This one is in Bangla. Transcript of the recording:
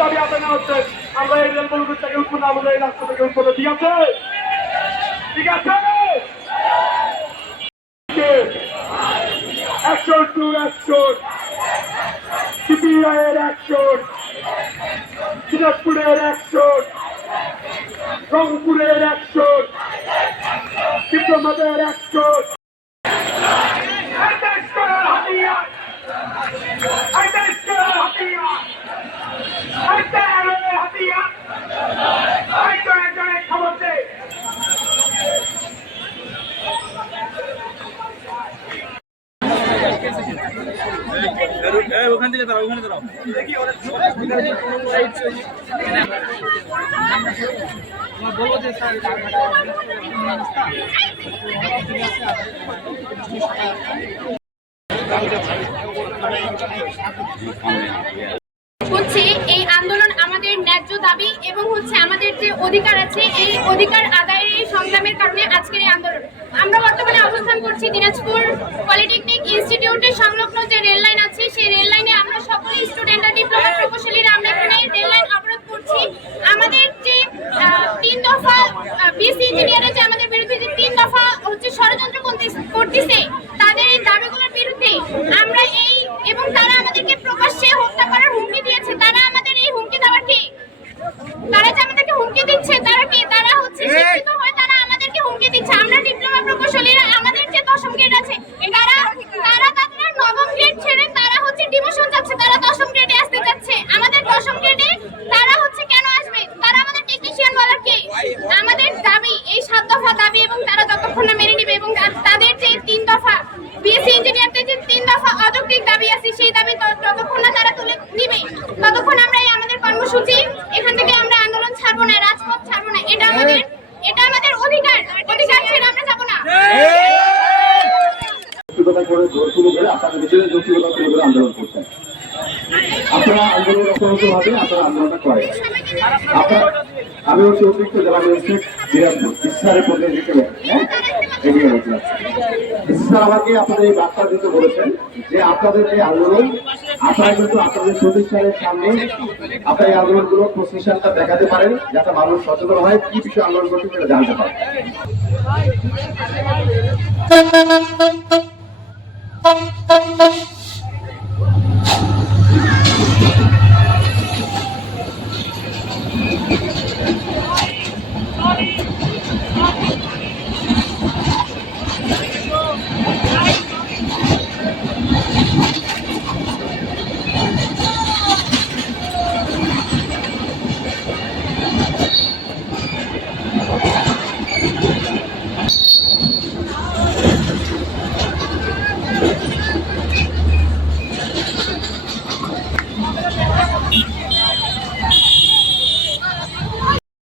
দাবি আদায় না হচ্ছে, আমরা এই রেলগুলোর থেকে উৎপন্ন আমাদের এই রাস্তা থেকে উৎপন্ন ঠিক আছে? ঠিক আছে? অ্যাকশন, রংপুরের অ্যাকশন, ডিপ্লোমাদের অ্যাকশন। হচ্ছে এই আন্দোলন আমাদের ন্যায্য দাবি এবং হচ্ছে আমাদের যে অধিকার আছে, এই অধিকার আদায়ের সংগ্রামের কারণে আজকের এই আন্দোলন। আমরা বর্তমানে অবস্থান করছি দিনাজপুর পলিটেকনিক ইনস্টিটিউটের সংলগ্ন যে রেল লাইন আছে সেই রেল লাইনে আমরা সকল স্টুডেন্টরা ডিপ্লোমা প্রকৌশলীরা আমরা এখানে রেল লাইন অবরোধ করছি আমাদের যে আহ, তিন দফা বিএসসি ইঞ্জিনিয়ারের যে আমাদের বিরুদ্ধে যে তিন দফা হচ্ছে ষড়যন্ত্র করতে- করতেছে। তাদের এই দাবিগুলোর বিরুদ্ধে আমরা এই এবং তারা আমাদেরকে প্রকাশ্যে হত্যা করার হুমকি দিয়েছে। তারা আমাদের এই হুমকি দেওয়ার কি? তারা যে আমাদেরকে হুমকি দিচ্ছে, তারা কি? তারা হচ্ছে শিক্ষিত হয়ে তারা আমাদেরকে হুমকি দিচ্ছে। আমরা ডিপ্লোমা প্রকৌশলীরা, আমাদের যে দশম গ্রেড আছে তারা তারা তাদের নবম গ্রেড ছেড়ে তারা হচ্ছে ডিমোশন যাচ্ছে তারা দশম গ্রেডে আসতে যাচ্ছে আমাদের দশম গ্রেডে তারা হচ্ছে কেন আসবে তারা আমাদের টেকনিশিয়ান বলার কে আমাদের দাবি এই সাত দফা দাবি এবং তারা যতক্ষণ না মেনে নিবে এবং তা- তাদের যে তিন দফা বিএসসি ইঞ্জিনিয়ারদের যে তিন দফা অযৌক্তিক দাবি আছে সেই দাবি ত- যতক্ষণ না তারা তুলে নিবে। ততক্ষণ আমরা এই আমাদের কর্মসূচি এখান থেকে আমরা আন্দোলন ছাড়বো না রাজপথ ছাড়বো না। এটা আমাদের এটা আমাদের অধিকার। অধিকার ছেড়ে আমরা যাব না। যৌক্তিকতা করে জোর শুরু করে আপনাদের ভিতরে যৌক্তিকতা করে আন্দোলন করছেন। আপনারা আন্দোলন ভাবে আপনারা আন্দোলনটা করেন। আপনার আমি হচ্ছে অতিরিক্ত জেলা ম্যাজিস্ট্রেট দিনাজপুর ইসলামের হিসেবে হ্যাঁ? এগিয়ে রয়েছিলাম স্যার আমাকে আপনাদের এই বার্তা দিতে বলেছেন যে আপনাদের এই আন্দোলন, আপনারা কিন্তু আপনাদের প্রতিষ্ঠানের সামনে আপনার এই আন্দোলনগুলো প্রতিষ্ঠানটা দেখাতে পারেন, যাতে মানুষ সচেতন হয়, কি বিষয়ে আন্দোলন করতে সেটা জানতে পারে।